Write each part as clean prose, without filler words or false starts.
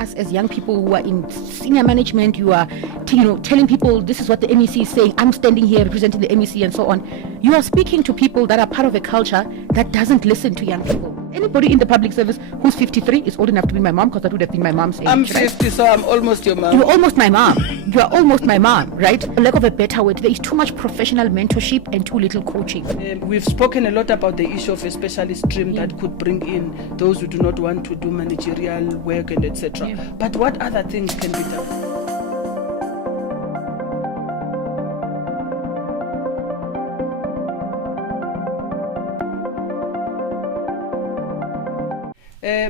us as young people who are in senior management, you are telling people this is what the MEC is saying, I'm standing here representing the MEC and so on. You are speaking to people that are part of a culture that doesn't listen to young people. Anybody in the public service who's 53 is old enough to be my mom, because that would have been my mom's age. I'm 50, right? So I'm almost your mom. You're almost my mom. You are almost my mom, right? For lack of a better word, there is too much professional mentorship and too little coaching. We've spoken a lot about the issue of a specialist stream that could bring in those who do not want to do managerial work and etc. Yeah. But what other things can be done?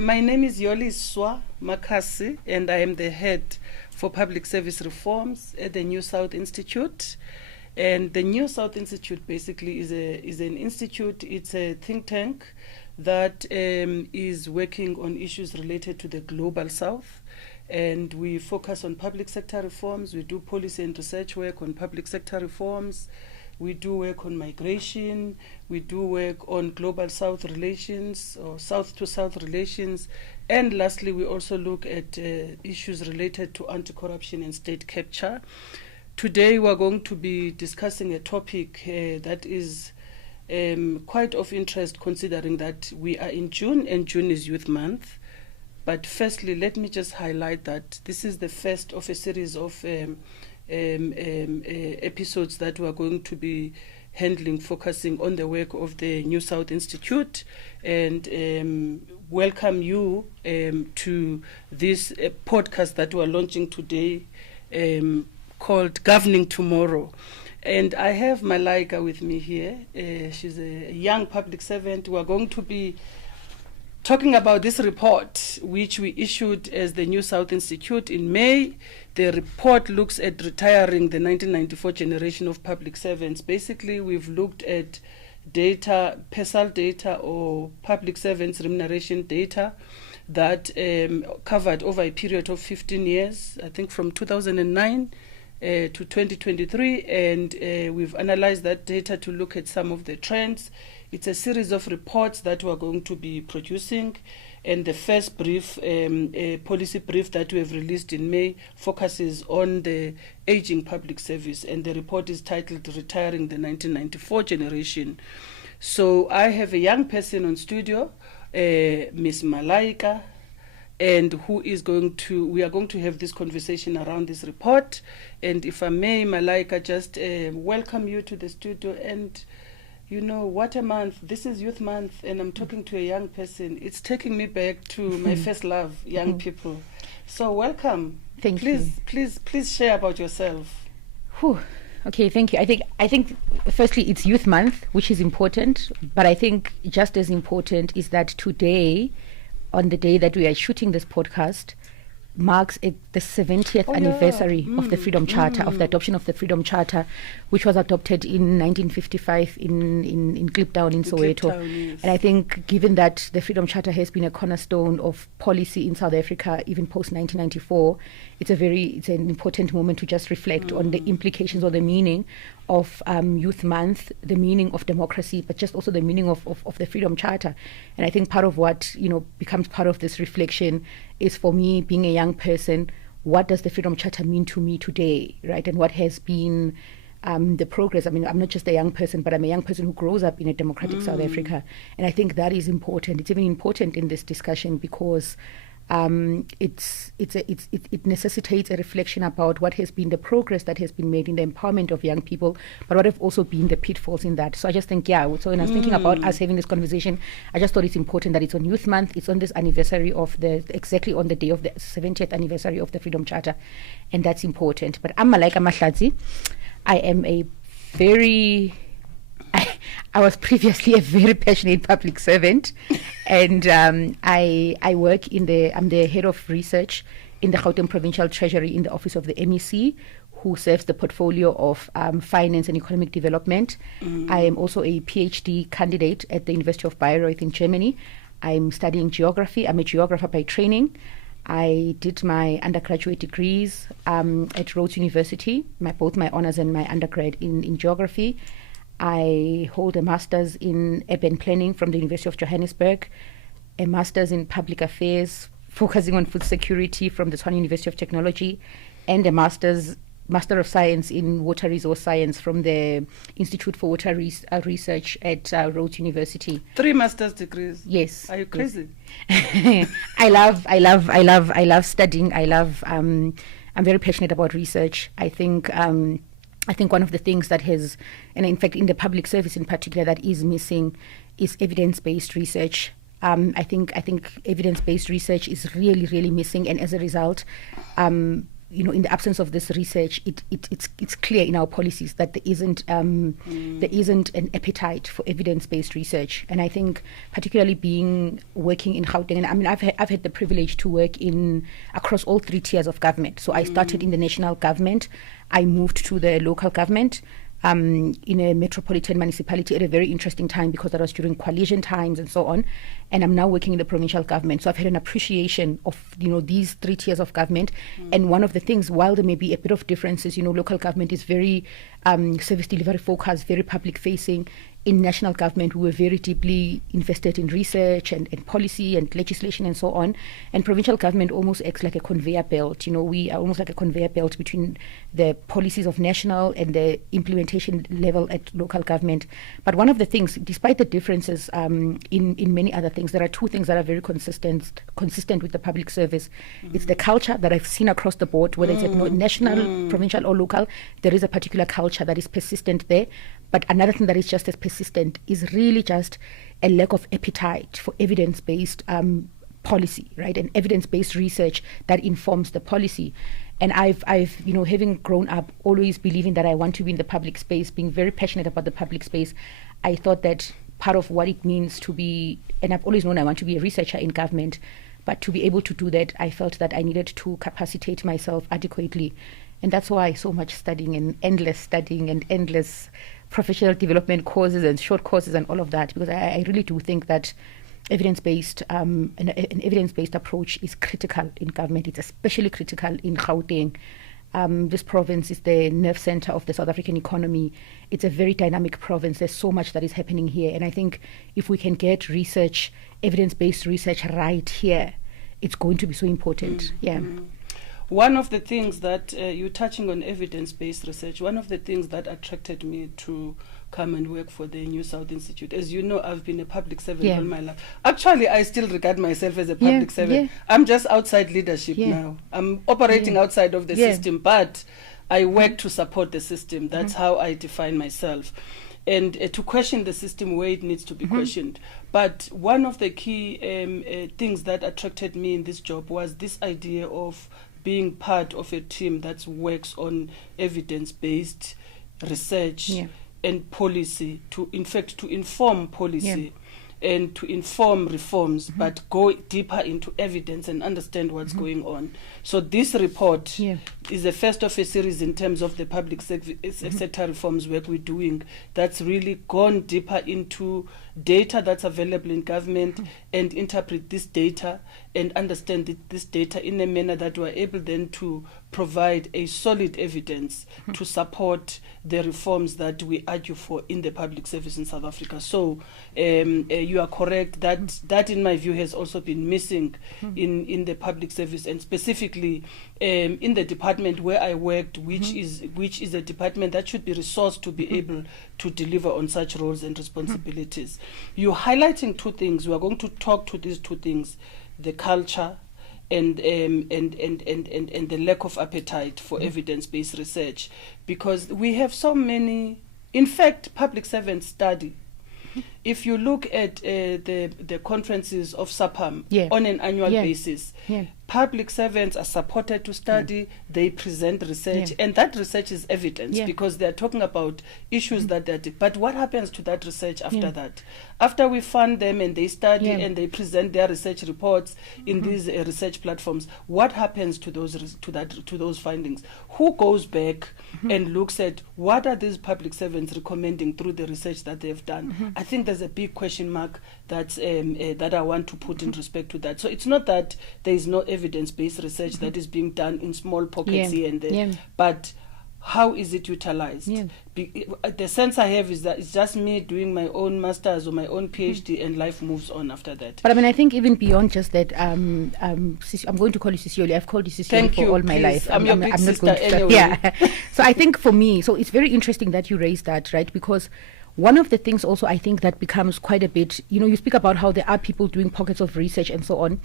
My name is Yoliswa Makhasi, and I am the head for public service reforms at the New South Institute. And the New South Institute basically is an institute. It's a think tank that is working on issues related to the global South. And we focus on public sector reforms. We do policy and research work on public sector reforms. We do work on migration. We do work on global South relations or South to South relations. And lastly, we also look at issues related to anti-corruption and state capture. Today, we're going to be discussing a topic that is quite of interest, considering that we are in June, and June is Youth Month. But firstly, let me just highlight that this is the first of a series of episodes that we are going to be handling, focusing on the work of the New South Institute, and welcome you to this podcast that we are launching today, called Governing Tomorrow. And I have Malika with me here. She's a young public servant. We are going to be talking about this report, which we issued as the New South Institute in May. The report looks at retiring the 1994 generation of public servants. Basically, we've looked at data, PESAL data, or public servants remuneration data, that covered over a period of 15 years, I think from 2009 to 2023, and we've analyzed that data to look at some of the trends. It's a series of reports that we're going to be producing, and the first brief, policy brief that we have released in May, focuses on the aging public service, and the report is titled Retiring the 1994 Generation. So I have a young person on studio, Miss Malaika, and we are going to have this conversation around this report. And if I may, Malaika, just welcome you to the studio. And you know, what a month. This is Youth Month, and I'm talking to a young person. It's taking me back to my first love, young people. So welcome. Thank you. Please share about yourself. Whew. Okay, thank you. I think firstly it's Youth Month, which is important, but I think just as important is that today, on the day that we are shooting this podcast, marks the 70th anniversary of the Freedom Charter, of the adoption of the Freedom Charter, which was adopted in 1955 in Kliptown in Soweto. Yes. And I think, given that the Freedom Charter has been a cornerstone of policy in South Africa, even post 1994, it's an important moment to just reflect on the implications or the meaning of Youth Month, the meaning of democracy, but just also the meaning of the Freedom Charter. And I think part of what becomes part of this reflection is, for me, being a young person, what does the Freedom Charter mean to me today, right? And what has been the progress. I mean, I'm not just a young person, but I'm a young person who grows up in a democratic South Africa. And I think that is important. It's even important in this discussion because it necessitates a reflection about what has been the progress that has been made in the empowerment of young people, but what have also been the pitfalls in that. So I just think, so when I was thinking about us having this conversation, I just thought it's important that it's on Youth Month, it's on this anniversary exactly on the day of the 70th anniversary of the Freedom Charter, and that's important. But I'm Malaika Mahlatsi. I am I was previously a very passionate public servant, and I work I'm the head of research in the Gauteng Provincial Treasury in the office of the MEC, who serves the portfolio of finance and economic development. I am also a PhD candidate at the University of Bayreuth in Germany. I'm studying geography. I'm a geographer by training. I did my undergraduate degrees at Rhodes University, both my honors and my undergrad in geography. I hold a master's in urban planning from the University of Johannesburg, a master's in public affairs focusing on food security from the Tshwane University of Technology, and a Master of Science in Water Resource Science from the Institute for Water Research at Rhodes University. 3 master's degrees. Yes. Are you crazy? Yes. I love studying. I'm very passionate about research. I think one of the things that has, and in fact in the public service in particular, that is missing is evidence-based research. I think evidence-based research is really missing, and as a result, in the absence of this research, it's clear in our policies that there isn't an appetite for evidence-based research. And I think, particularly working in Gauteng, and I mean, I've had the privilege to work across all 3 tiers of government. So I started in the national government, I moved to the local government, in a metropolitan municipality at a very interesting time, because that was during coalition times and so on. And I'm now working in the provincial government. So I've had an appreciation of, these 3 tiers of government. And one of the things, while there may be a bit of differences, local government is very service delivery focused, very public facing. In national government, we were very deeply invested in research and policy and legislation and so on. And provincial government almost acts like a conveyor belt. We are almost like a conveyor belt between the policies of national and the implementation level at local government. But one of the things, despite the differences in many other things, there are 2 things that are very consistent with the public service. It's the culture that I've seen across the board, whether it's at national, provincial or local. There is a particular culture that is persistent there. But another thing that is just as persistent is really just a lack of appetite for evidence-based policy, right? And evidence-based research that informs the policy. And I've having grown up always believing that I want to be in the public space, being very passionate about the public space, I thought that part of what it means to be, and I've always known I want to be a researcher in government, but to be able to do that, I felt that I needed to capacitate myself adequately. And that's why so much studying and endless professional development courses and short courses and all of that, because I really do think that evidence-based an evidence-based approach is critical in government. It's especially critical in Gauteng. This province is the nerve center of the South African economy. It's a very dynamic province. There's so much that is happening here. And I think if we can get research, evidence-based research right here, it's going to be so important. One of the things that you're touching on evidence-based research, one of the things that attracted me to come and work for the New South Institute, as you know, I've been a public servant all my life. Actually, I still regard myself as a public servant. I'm just outside leadership now. I'm operating outside of the system, but I work to support the system. That's how I define myself. And to question the system where it needs to be questioned. But one of the key things that attracted me in this job was this idea of being part of a team that works on evidence-based research and policy, to inform policy and to inform reforms, but go deeper into evidence and understand what's going on. So this report is the first of a series in terms of the public sector reforms work we're doing, that's really gone deeper into data that's available in government and interpret this data and understand this data in a manner that we're able then to provide a solid evidence to support the reforms that we argue for in the public service in South Africa. So you are correct that in my view has also been missing in the public service, and specifically in the department where I worked, which is a department that should be resourced to be able to deliver on such roles and responsibilities. You're highlighting 2 things. We are going to talk to these 2 things: the culture and the lack of appetite for evidence-based research, because we have so many. In fact, public servants study. If you look at the conferences of SAPAM on an annual basis, public servants are supported to study, they present research, and that research is evidence because they're talking about issues that they're but what happens to that research after that? After we fund them and they study and they present their research reports in these research platforms, what happens to those findings? Who goes back and looks at what are these public servants recommending through the research that they've done? I think there's a big question mark that I want to put in respect to that. So it's not that there is no evidence-based research that is being done in small pockets here and there, but how is it utilized? Yeah. The sense I have is that it's just me doing my own master's or my own PhD, and life moves on after that. But I mean, I think even beyond just that, I'm going to call you Sisioli. I've called you Sisioli for all my life. I'm your big sister anyway. Yeah. So I think for me, so it's very interesting that you raised that, right? Because one of the things also I think that becomes quite a bit, you speak about how there are people doing pockets of research and so on.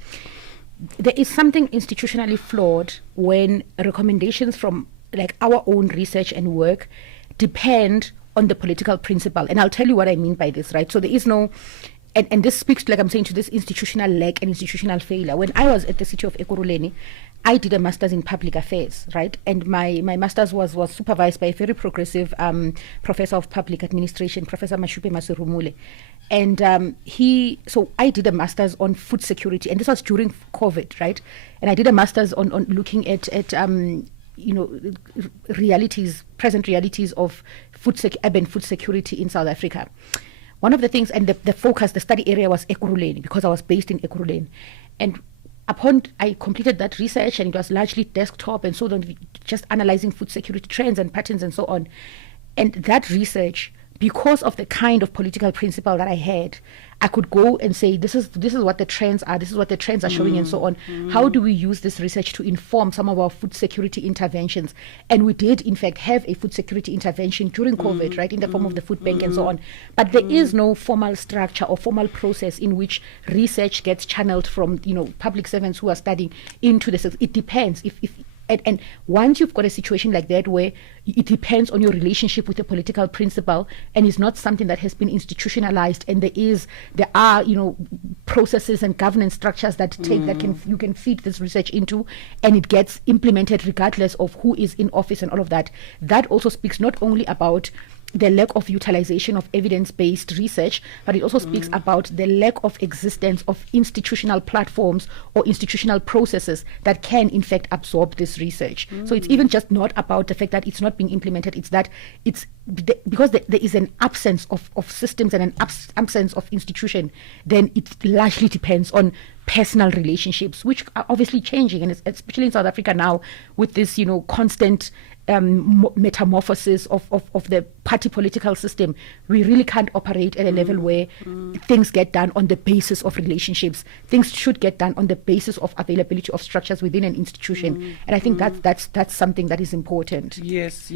There is something institutionally flawed when recommendations from like our own research and work depend on the political principle. And I'll tell you what I mean by this, right? So there is no, and this speaks to, like I'm saying, to this institutional lack and institutional failure. When I was at the City of Ekurhuleni, I did a master's in public affairs, right? And my master's was supervised by a very progressive professor of public administration, Professor Mashadi Maserumule. And so I did a master's on food security, and this was during COVID, right? And I did a master's on looking at present realities of urban food security in South Africa. One of the things, and the study area was Ekurhuleni, because I was based in Ekurhuleni. And upon I completed that research, and it was largely desktop and so on, just analyzing food security trends and patterns and so on. And that research, because of the kind of political principle that I had, I could go and say, this is what the trends are, this is what the trends are showing and so on. How do we use this research to inform some of our food security interventions? And we did, in fact, have a food security intervention during COVID, right, in the form of the food bank and so on. But there is no formal structure or formal process in which research gets channeled from, public servants who are studying into the. It depends. And once you've got a situation like that where it depends on your relationship with the political principle, and it's not something that has been institutionalized, and there are processes and governance structures that you can feed this research into, and it gets implemented regardless of who is in office and all of that. That also speaks not only about the lack of utilization of evidence-based research, but it also speaks about the lack of existence of institutional platforms or institutional processes that can in fact absorb this research. So it's even just not about the fact that it's not being implemented, it's that because there is an absence of systems and an absence of institution, then it largely depends on personal relationships, which are obviously changing, and especially in South Africa now with this constant metamorphosis of the party political system. We really can't operate at a level where things get done on the basis of relationships. Things should get done on the basis of availability of structures within an institution, and I think that's something that is important. Yes.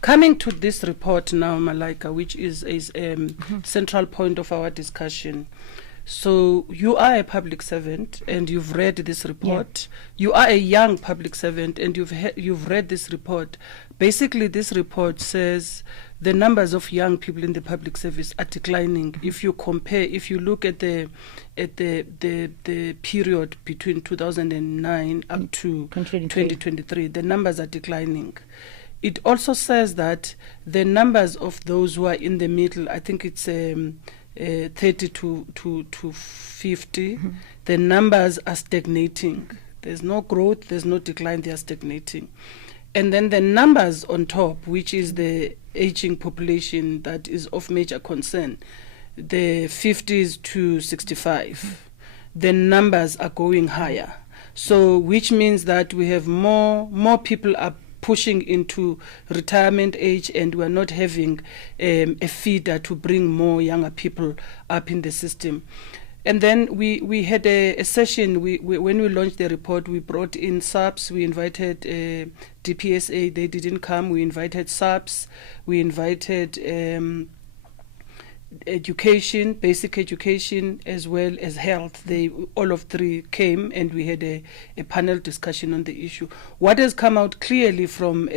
Coming to this report now, Malaika, which is a central point of our discussion. So you are a public servant and you've read this report. Yeah. You are a young public servant and you've read this report. Basically, this report says the numbers of young people in the public service are declining. If you look at the period between 2009 up to 2023, the numbers are declining. It also says that the numbers of those who are in the middle, I think it's 30 to 50, the numbers are stagnating. There's no growth, there's no decline, they are stagnating. And then the numbers on top, which is the aging population that is of major concern, the 50s to 65, the numbers are going higher. So which means that we have more people are pushing into retirement age, and we're not having a feeder to bring more younger people up in the system. And then we had a session, when we launched the report, we brought in SAPS, we invited DPSA, they didn't come, we invited SAPS, we invited education, basic education, as well as health. All of three came, and we had a panel discussion on the issue. What has come out clearly from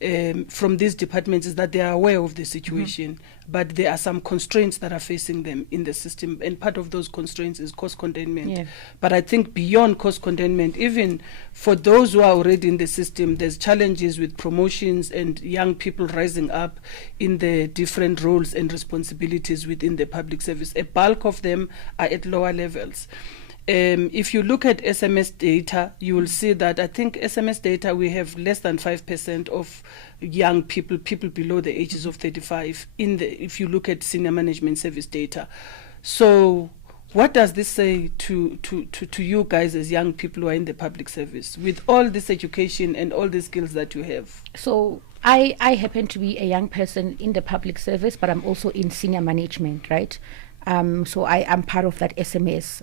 these departments is that they are aware of the situation, but there are some constraints that are facing them in the system, and part of those constraints is cost containment. Yeah. But I think beyond cost containment, even for those who are already in the system, there's challenges with promotions and young people rising up in the different roles and responsibilities within the public service. A bulk of them are at lower levels. If you look at SMS data, you will see that I think SMS data, we have less than 5% of young people below the ages of 35 if you look at senior management service data. So what does this say to you guys as young people who are in the public service with all this education and all the skills that you have? So I happen to be a young person in the public service, but I'm also in senior management, right? So I am part of that SMS.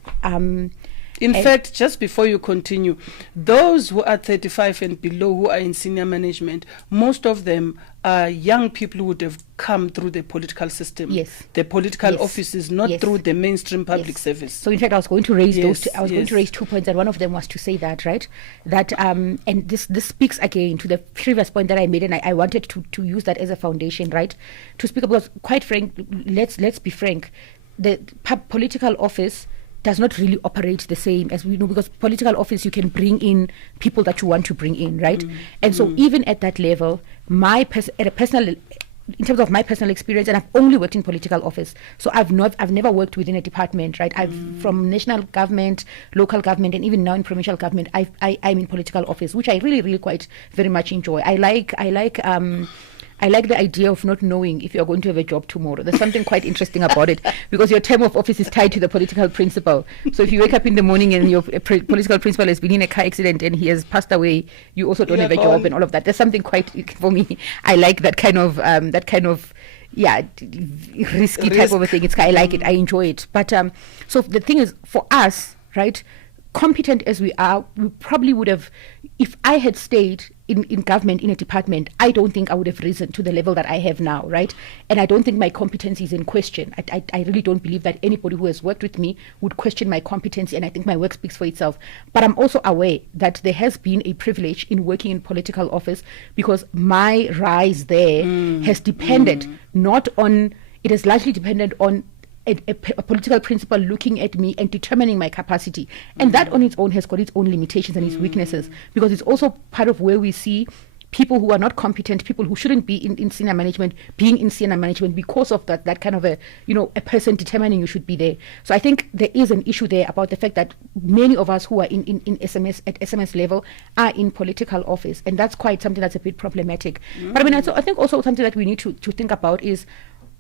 In fact, just before you continue, those who are 35 and below who are in senior management, most of them are young people who would have come through the political system. Yes. The political Yes. offices, not Yes. through the mainstream public Yes. service. So in fact, I was going to raise Yes, going to raise 2 points, and one of them was to say that, right? That and this speaks again to the previous point that I made, and I wanted to use that as a foundation, right? To speak about, quite frank, let's be frank, the political office does not really operate the same as we know, because political office, you can bring in people that you want to bring in, right? And so even at that level, in terms of my personal experience, and I've only worked in political office, so I've never worked within a department, right? I've from national government, local government, and even now in provincial government, I'm in political office, which I really quite very much enjoy. I like the idea of not knowing if you're going to have a job tomorrow. There's something quite interesting about it, because your term of office is tied to the political principal. So if you wake up in the morning and your political principal has been in a car accident and he has passed away, you also don't have a job and all of that. There's something quite, for me, I like that kind of risky type of a thing. I like it. I enjoy it. But so the thing is, for us, right, competent as we are, we probably would have, if I had stayed in government, in a department, I don't think I would have risen to the level that I have now, right? And I don't think my competency is in question. I really don't believe that anybody who has worked with me would question my competency, and I think my work speaks for itself. But I'm also aware that there has been a privilege in working in political office, because my rise there has depended it has largely depended on a political principal looking at me and determining my capacity. And that on its own has got its own limitations and its weaknesses, because it's also part of where we see people who are not competent, people who shouldn't be in senior management, being in senior management because of that kind of a person determining you should be there. So I think there is an issue there about the fact that many of us who are in SMS, at SMS level, are in political office. And that's quite something that's a bit problematic. But I think also something that we need to think about is,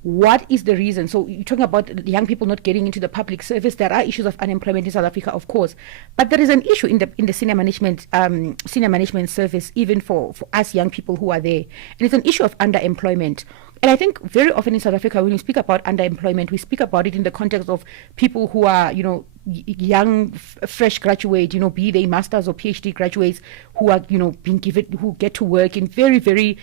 what is the reason? So you're talking about young people not getting into the public service. There are issues of unemployment in South Africa, of course, but there is an issue in the senior management service, even for us young people who are there, and it's an issue of underemployment. And I think very often in South Africa, when we speak about underemployment, we speak about it in the context of people who are, young, fresh graduate, be they masters or PhD graduates who are, who get to work in very, very,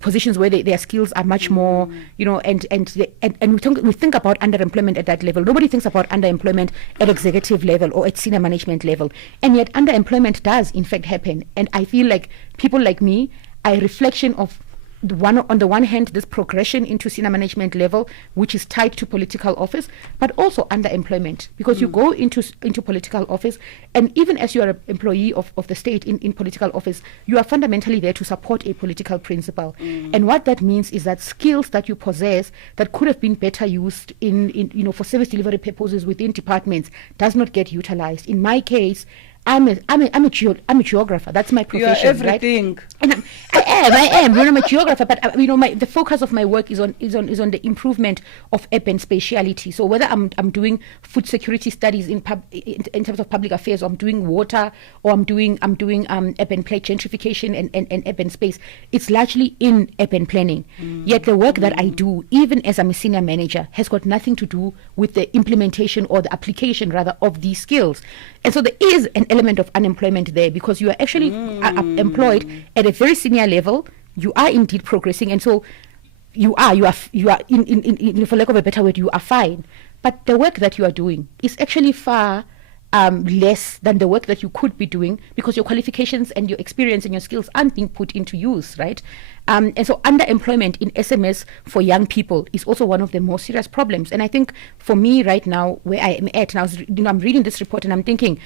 positions where their skills are much more, and we think about underemployment at that level. Nobody thinks about underemployment at executive level or at senior management level. And yet underemployment does in fact happen. And I feel like people like me are a reflection of on the one hand, this progression into senior management level, which is tied to political office, but also underemployment, because you go into political office, and even as you are an employee of the state in political office, you are fundamentally there to support a political principle. And what that means is that skills that you possess that could have been better used in for service delivery purposes within departments does not get utilized. In my case, I'm a geographer. That's my profession. You are everything. Right? And I am. I'm a geographer, but the focus of my work is on the improvement of urban spatiality. So whether I'm doing food security studies in terms of public affairs, or I'm doing water, or I'm doing urban play gentrification and urban space, it's largely in urban planning. Yet the work that I do, even as I'm a senior manager, has got nothing to do with the implementation or the application rather of these skills. And so there is an element of unemployment there, because you are actually employed at a very senior level. You are indeed progressing, and so you are in for lack of a better word, you are fine. But the work that you are doing is actually far less than the work that you could be doing, because your qualifications and your experience and your skills aren't being put into use, right? And so underemployment in SMS for young people is also one of the most serious problems. And I think for me right now, where I am at, and I'm reading this report and I'm thinking,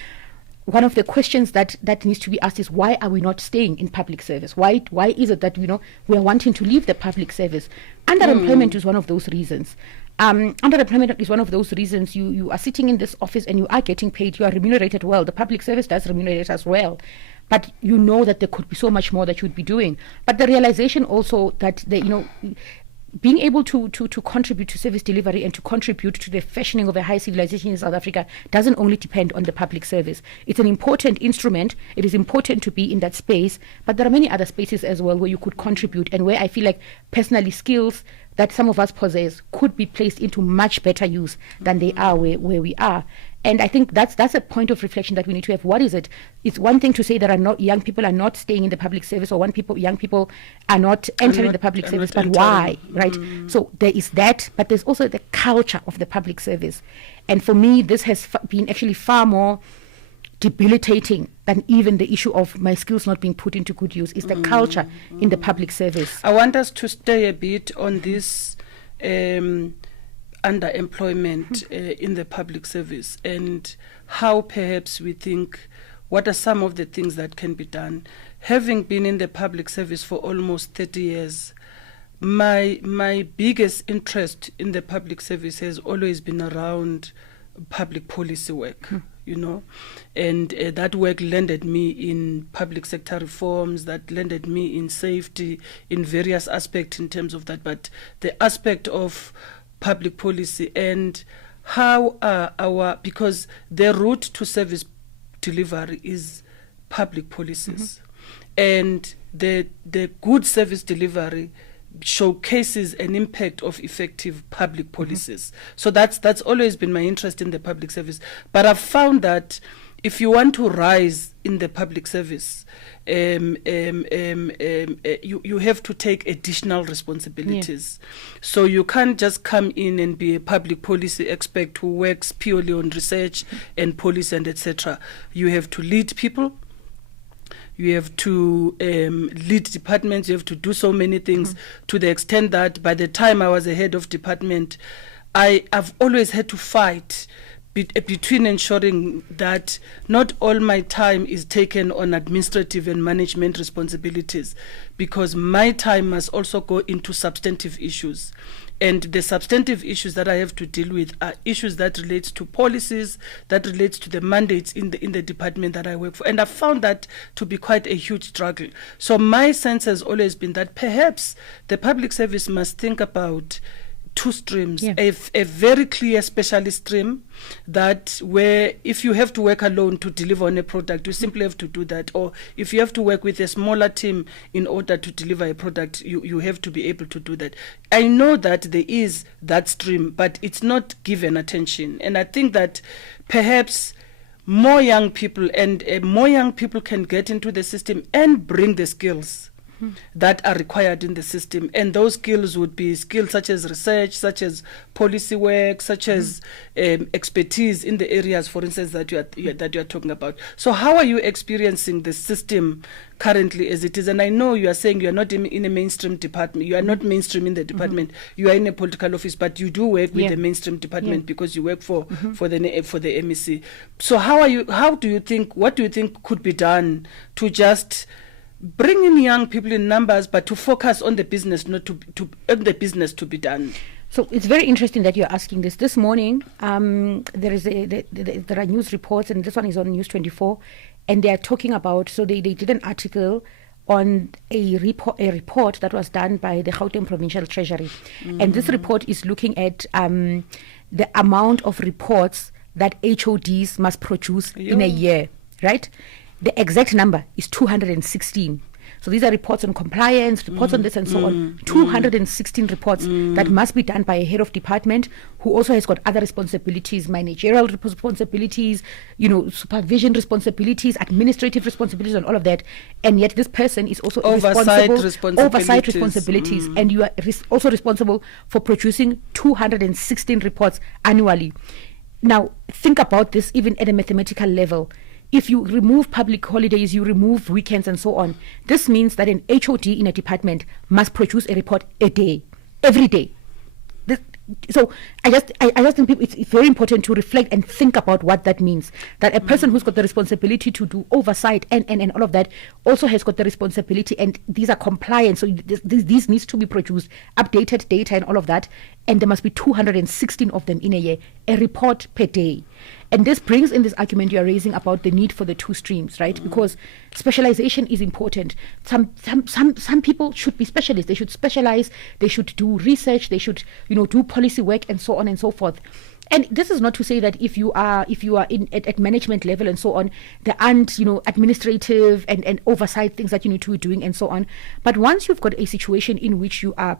one of the questions that needs to be asked is, why are we not staying in public service? Why is it that we're wanting to leave the public service? Underemployment is one of those reasons. Underemployment is one of those reasons. You are sitting in this office and you are getting paid. You are remunerated well. The public service does remunerate as well. But you know that there could be so much more that you would be doing. But the realization also that being able to contribute to service delivery and to contribute to the fashioning of a high civilization in South Africa doesn't only depend on the public service. It's an important instrument. It is important to be in that space, but there are many other spaces as well where you could contribute, and where I feel like personally skills that some of us possess could be placed into much better use than they are where we are. And I think that's a point of reflection that we need to have. What is it? It's one thing to say that young people are not staying in the public service, or young people are not entering the public service, but why, right? So there is that, but there's also the culture of the public service. And for me, this has been actually far more debilitating than even the issue of my skills not being put into good use, is the culture in the public service. I want us to stay a bit on this underemployment in the public service, and how perhaps we think, what are some of the things that can be done. Having been in the public service for almost 30 years, my biggest interest in the public service has always been around public policy work. You know, and that work landed me in public sector reforms, that landed me in safety, in various aspects in terms of that. But the aspect of public policy and how because the route to service delivery is public policies, and the good service delivery showcases an impact of effective public policies. So that's always been my interest in the public service. But I've found that if you want to rise in the public service, you have to take additional responsibilities. So you can't just come in and be a public policy expert who works purely on research and policy and etc. You have to lead people. You have to lead departments. You have to do so many things, to the extent that by the time I was a head of department, I've always had to fight between ensuring that not all my time is taken on administrative and management responsibilities, because my time must also go into substantive issues. And the substantive issues that I have to deal with are issues that relate to policies, that relates to the mandates in the department that I work for. And I found that to be quite a huge struggle. So my sense has always been that perhaps the public service must think about two streams, a very clear specialist stream, that where if you have to work alone to deliver on a product, you simply have to do that. Or if you have to work with a smaller team in order to deliver a product, you have to be able to do that. I know that there is that stream, but it's not given attention. And I think that perhaps more young people can get into the system and bring the skills that are required in the system. And those skills would be skills such as research, such as policy work, such as expertise in the areas, for instance, that you are talking about. So how are you experiencing the system currently as it is? And I know you are saying you are not in a mainstream department. You are not mainstream in the department. You are in a political office, but you do work with the mainstream department because you work for the MEC. So what do you think could be done to just bring in young people in numbers, but to focus on the business, not to the business to be done? So it's very interesting that you're asking this. This morning, there are news reports, and this one is on News 24, and they are talking about. So they did an article on a report that was done by the Gauteng Provincial Treasury, and this report is looking at the amount of reports that HODs must produce in a year, right? The exact number is 216. So these are reports on compliance, reports on this and so on. 216 reports that must be done by a head of department who also has got other responsibilities, managerial responsibilities, supervision responsibilities, administrative responsibilities, and all of that. And yet this person is also oversight responsibilities. And you are also responsible for producing 216 reports annually. Now, think about this even at a mathematical level. If you remove public holidays, you remove weekends and so on, this means that an HOD in a department must produce a report a day, every day. So I just think it's very important to reflect and think about what that means. That a person who's got the responsibility to do oversight and all of that also has got the responsibility, and these are compliant. So these needs to be produced, updated data and all of that. And there must be 216 of them in a year. a report per day. And this brings in this argument you're raising about the need for the two streams, right? Because specialization is important. Some people should be specialists. They should specialize. They should do research. They should, do policy work and so on and so forth. And this is not to say that if you are at management level and so on, there aren't administrative and oversight things that you need to be doing and so on. But once you've got a situation in which you are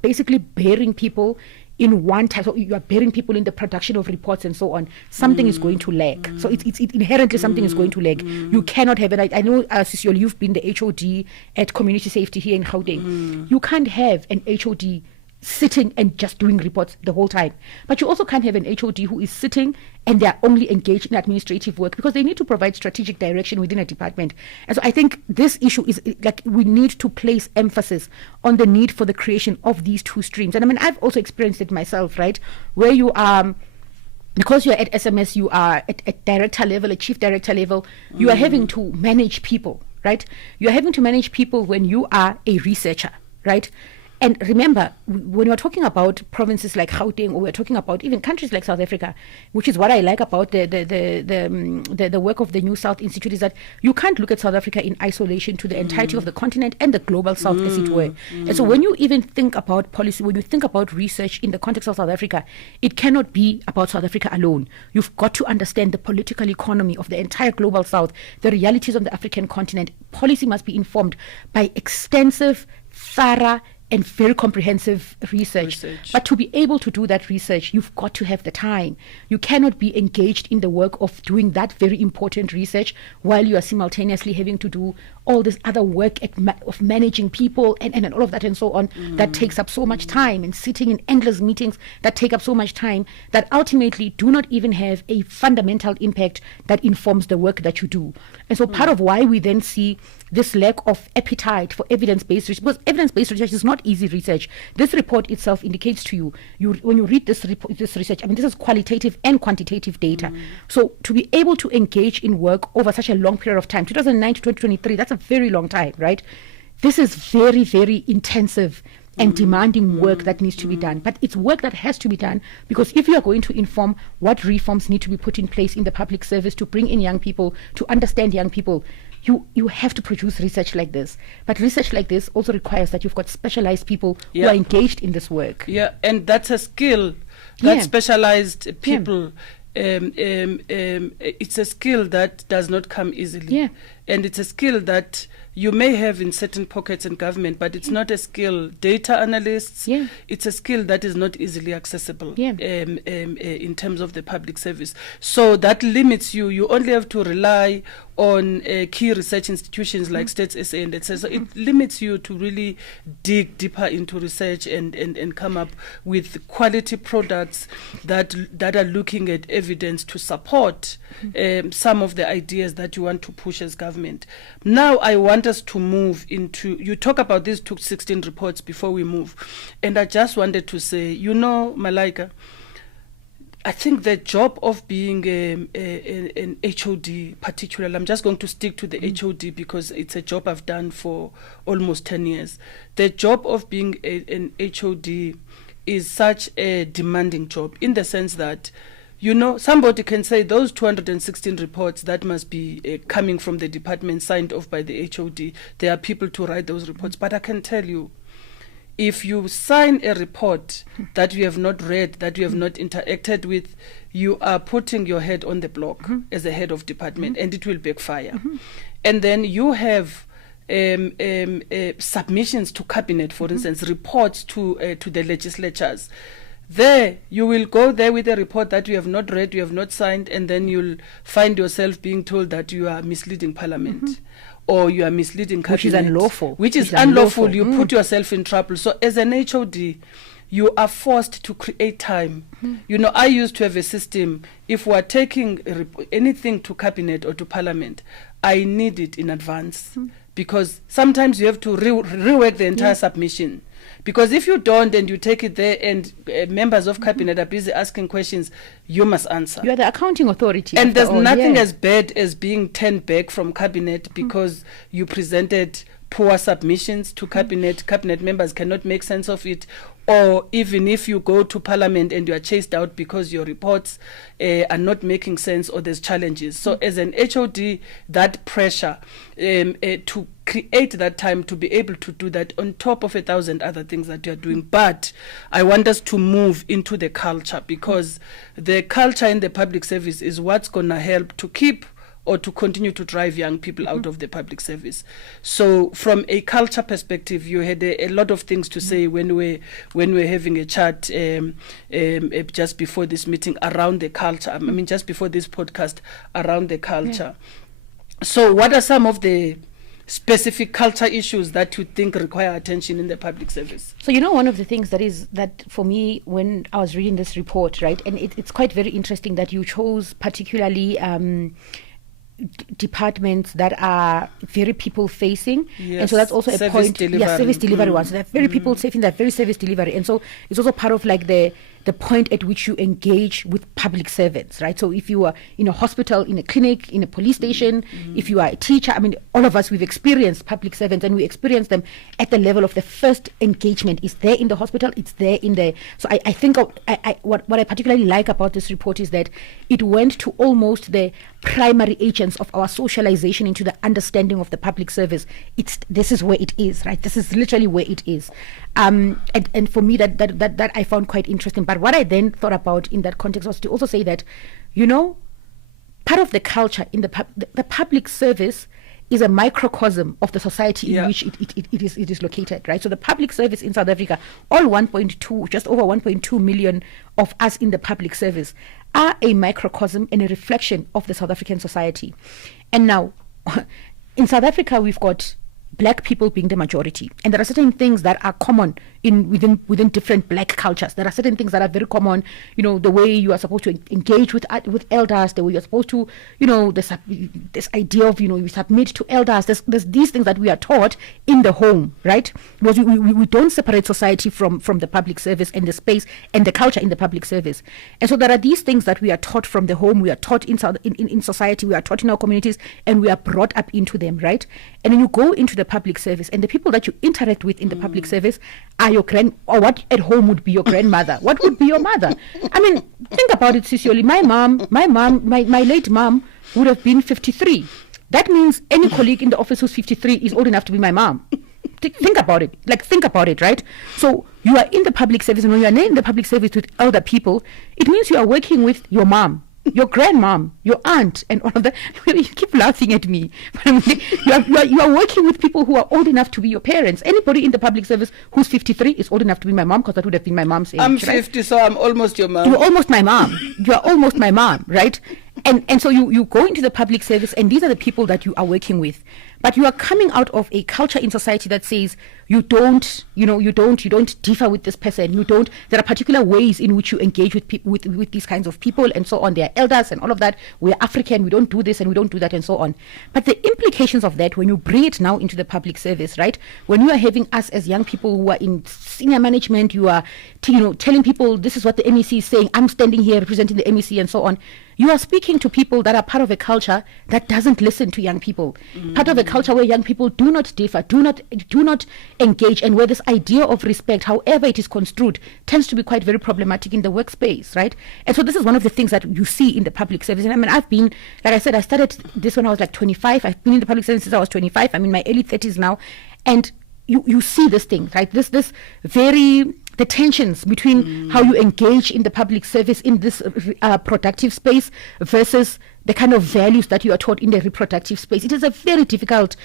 basically bearing people in one type, so you are bearing people in the production of reports and so on, something is going to lag. So it's inherently something is going to lag. You cannot have it. I know, Sisiol, you've been the HOD at Community Safety here in Gauteng. You can't have an HOD sitting and just doing reports the whole time. But you also can't have an HOD who is sitting and they're only engaged in administrative work, because they need to provide strategic direction within a department. And so I think this issue is like we need to place emphasis on the need for the creation of these two streams. And I mean, I've also experienced it myself, right? Where you are, because you're at SMS, you are at director level, a chief director level, you are having to manage people, right? You're having to manage people when you are a researcher, right? And remember, when we're talking about provinces like Gauteng, or we're talking about even countries like South Africa, which is what I like about the work of the New South Institute, is that you can't look at South Africa in isolation to the entirety of the continent and the global South, as it were. And so when you even think about policy, when you think about research in the context of South Africa, it cannot be about South Africa alone. You've got to understand the political economy of the entire global South, the realities on the African continent. Policy must be informed by extensive, thorough, and very comprehensive research. But to be able to do that research, you've got to have the time. You cannot be engaged in the work of doing that very important research while you are simultaneously having to do all this other work of managing people and all of that and so on. That takes up so much time, and sitting in endless meetings that take up so much time, that ultimately do not even have a fundamental impact that informs the work that you do. And so part of why we then see this lack of appetite for evidence-based research, because evidence-based research is not easy research. This report itself indicates to you when you read this research, I mean, this is qualitative and quantitative data. So to be able to engage in work over such a long period of time, 2009 to 2023, that's a very long time, right? This is very, very intensive and demanding work that needs to be done. But it's work that has to be done, because if you are going to inform what reforms need to be put in place in the public service to bring in young people, to understand young people, you have to produce research like this. But research like this also requires that you've got specialized people who are engaged in this work. Yeah, and that's a skill. That specialized people, it's a skill that does not come easily. And it's a skill that you may have in certain pockets in government, but it's not a skill. Data analysts, it's a skill that is not easily accessible in terms of the public service. So that limits you. You only have to rely on key research institutions like Stats SA and etc. So it limits you to really dig deeper into research and come up with quality products that are looking at evidence to support some of the ideas that you want to push as government. Now I want us to move into, you talk about these 16 reports before we move, and I just wanted to say, Malaika, I think the job of being an HOD particularly, I'm just going to stick to the HOD because it's a job I've done for almost 10 years. The job of being an HOD is such a demanding job, in the sense that somebody can say those 216 reports that must be coming from the department, signed off by the HOD. There are people to write those reports. But I can tell you, if you sign a report that you have not read, that you have not interacted with, you are putting your head on the block as a head of department, and it will backfire. And then you have submissions to cabinet, for instance, reports to the legislatures. There, you will go there with a report that you have not read, you have not signed, and then you'll find yourself being told that you are misleading Parliament, or you are misleading cabinet. Which is unlawful. You put yourself in trouble. So as an HOD, you are forced to create time. I used to have a system. If we are taking anything to cabinet or to Parliament, I need it in advance, because sometimes you have to rework the entire submission. Because if you don't and you take it there and members of cabinet are busy asking questions, you must answer. You are the accounting authority. And there's nothing as bad as being turned back from cabinet because you presented poor submissions to cabinet. Cabinet members cannot make sense of it. Or even if you go to parliament and you are chased out because your reports are not making sense or there's challenges. So as an HOD, that pressure to create that time to be able to do that on top of 1,000 other things that you are doing. But I want us to move into the culture, because the culture in the public service is what's going to help to keep or to continue to drive young people out of the public service. So from a culture perspective, you had a lot of things to say when we're having a chat just before this meeting around the culture. I mean, just before this podcast around the culture. So what are some of the specific culture issues that you think require attention in the public service? So, one of the things that for me, when I was reading this report, right, and it's quite very interesting that you chose particularly departments that are very people facing, and so that's also a point. Service delivery ones. So they're very people facing, they're very service delivery, and so it's also part of like the point at which you engage with public servants, right? So if you are in a hospital, in a clinic, in a police station, if you are a teacher, I mean, all of us, we've experienced public servants, and we experience them at the level of the first engagement. It's there in the hospital, it's there in the... So I think what I particularly like about this report is that it went to almost the primary agents of our socialization into the understanding of the public service. This is where it is, right? This is literally where it is. And for me, that I found quite interesting. But what I then thought about in that context was to also say that, part of the culture in the public service is a microcosm of the society in which it is located, right? So the public service in South Africa, just over 1.2 million of us in the public service are a microcosm and a reflection of the South African society. And now, in South Africa, we've got Black people being the majority, and there are certain things that are common within different Black cultures. There are certain things that are very common, the way you are supposed to engage with elders, the way you're supposed to, this idea of, you submit to elders. There's these things that we are taught in the home, right? Because we don't separate society from the public service and the space and the culture in the public service. And so there are these things that we are taught from the home, we are taught in society, we are taught in our communities, and we are brought up into them, right? And then you go into the public service, and the people that you interact with in the public service are your or what at home would be your grandmother. What would be your mother? I mean, think about it, Sisioli. My late mom would have been 53. That means any colleague in the office who's 53 is old enough to be my mom. Think about it, right? So you are in the public service, and when you are in the public service with elder people, it means you are working with your mom, your grandmom, your aunt, and all of that. You keep laughing at me. You are working with people who are old enough to be your parents. Anybody in the public service who's 53 is old enough to be my mom, because that would have been my mom's age. I'm 50, right? So I'm almost your mom. You're almost my mom. You are almost my mom, right? And so you go into the public service, and these are the people that you are working with. But you are coming out of a culture in society that says you don't differ with this person. There are particular ways in which you engage with people, with these kinds of people, and so on. They are elders and all of that. We're African, we don't do this and we don't do that, and so on. But the implications of that, when you bring it now into the public service, right? When you are having us as young people who are in senior management, you are telling people this is what the MEC is saying. I'm standing here representing the MEC, and so on. You are speaking to people that are part of a culture that doesn't listen to young people. Part of a culture where young people do not differ, do not engage, and where this idea of respect, however it is construed, tends to be quite very problematic in the workspace, right? And so this is one of the things that you see in the public service. And I mean, I've been, like I said, I started this when I was like 25. I've been in the public service since I was 25. I'm in my early 30s now. And you see this thing, right? This very... the tensions between how you engage in the public service in this productive space versus the kind of values that you are taught in the reproductive space. It is a very difficult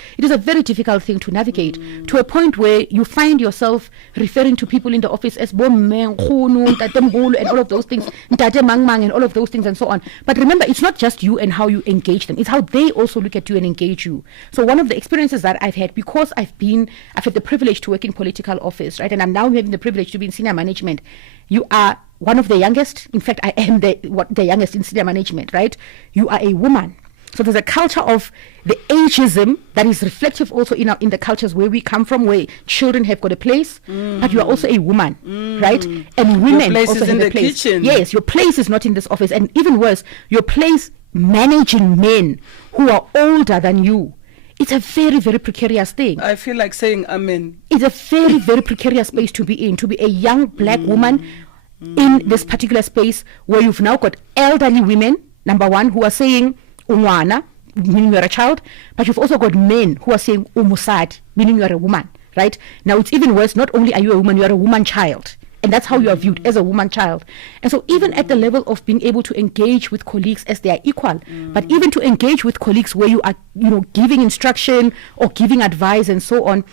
thing to navigate to a point where you find yourself referring to people in the office as Tatemgolo and all of those things, Ntate Mangmang and all of those things, and so on. But remember, it's not just you and how you engage them, it's how they also look at you and engage you. So one of the experiences that I've had, because I've had the privilege to work in political office, right, and I'm now having the privilege to be in senior management. You are one of the youngest. In fact, I am the youngest in senior management, right? You are a woman. So there's a culture of the ageism that is reflective also in the cultures where we come from, where children have got a place, but you are also a woman, right? And women also have a place. Kitchen. Yes, your place is not in this office, and even worse, your place managing men who are older than you. It's a very, very precarious thing. I feel like saying amen. It's a very, very precarious space to be in, to be a young black woman in this particular space where you've now got elderly women, number one, who are saying umwana, meaning you're a child, but you've also got men who are saying umusadi, meaning you're a woman, right? Now it's even worse. Not only are you a woman, you're a woman child. And that's how you are viewed, as a woman child. And so even at the level of being able to engage with colleagues as they are equal, but even to engage with colleagues where you are, giving instruction or giving advice and so on,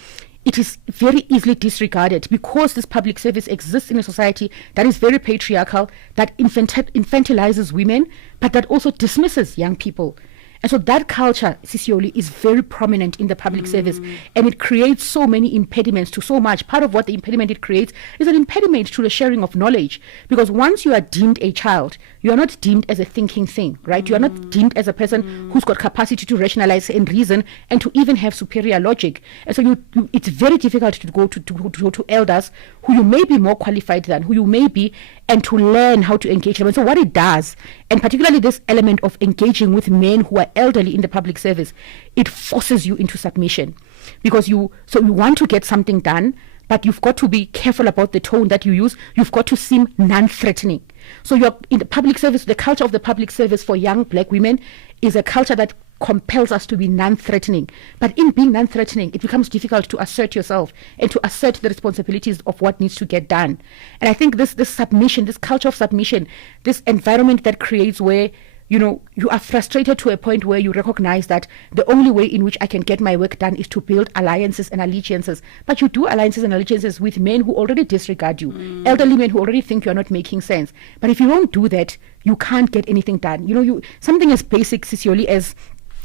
it is very easily disregarded because this public service exists in a society that is very patriarchal, that infantilizes women, but that also dismisses young people. And so that culture, Sisioli, is very prominent in the public service, and it creates so many impediments to so much. Part of what the impediment it creates is an impediment to the sharing of knowledge, because once you are deemed a child, you are not deemed as a thinking thing, right? You are not deemed as a person who's got capacity to rationalize and reason and to even have superior logic. And so it's very difficult to go to elders who you may be more qualified than, who you may be, and to learn how to engage them. And so what it does, and particularly this element of engaging with men who are elderly in the public service, it forces you into submission, because you want to get something done, but you've got to be careful about the tone that you use. You've got to seem non-threatening. So you're in the public service. The culture of the public service for young black women is a culture that compels us to be non-threatening. But in being non-threatening, it becomes difficult to assert yourself and to assert the responsibilities of what needs to get done. And I think this submission, this culture of submission, this environment that creates where you are frustrated to a point where you recognize that the only way in which I can get my work done is to build alliances and allegiances. But you do alliances and allegiances with men who already disregard you, elderly men who already think you're not making sense. But if you don't do that, you can't get anything done. Something as basic, Sisioli, as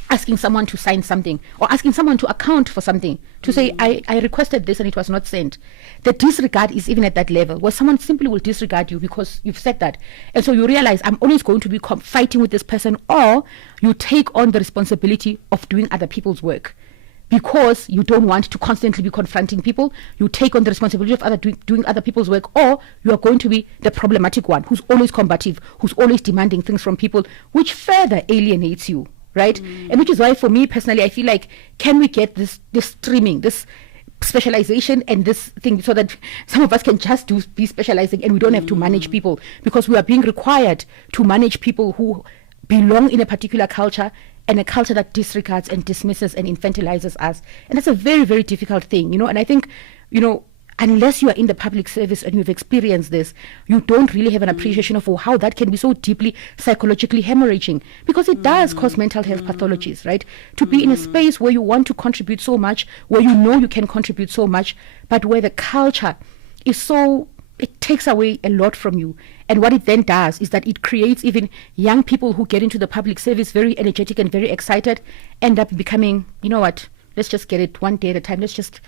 asking someone to sign something or asking someone to account for something, to say, I requested this and it was not sent. The disregard is even at that level where someone simply will disregard you because you've said that. And so you realize I'm always going to be fighting with this person, or you take on the responsibility of doing other people's work. Because you don't want to constantly be confronting people, you take on the responsibility of doing other people's work, or you are going to be the problematic one who's always combative, who's always demanding things from people, which further alienates you. Right? And which is why, for me personally, I feel like, can we get this streaming, this specialization and this thing, so that some of us can just be specializing and we don't have to manage people, because we are being required to manage people who belong in a particular culture, and a culture that disregards and dismisses and infantilizes us. And that's a very, very difficult thing, and I think, unless you are in the public service and you've experienced this, you don't really have an appreciation of how that can be so deeply psychologically hemorrhaging, because it does cause mental health pathologies, right? To be in a space where you want to contribute so much, where you can contribute so much, but where the culture is so, it takes away a lot from you. And what it then does is that it creates even young people who get into the public service very energetic and very excited, end up becoming, let's just get it one day at a time. Let's just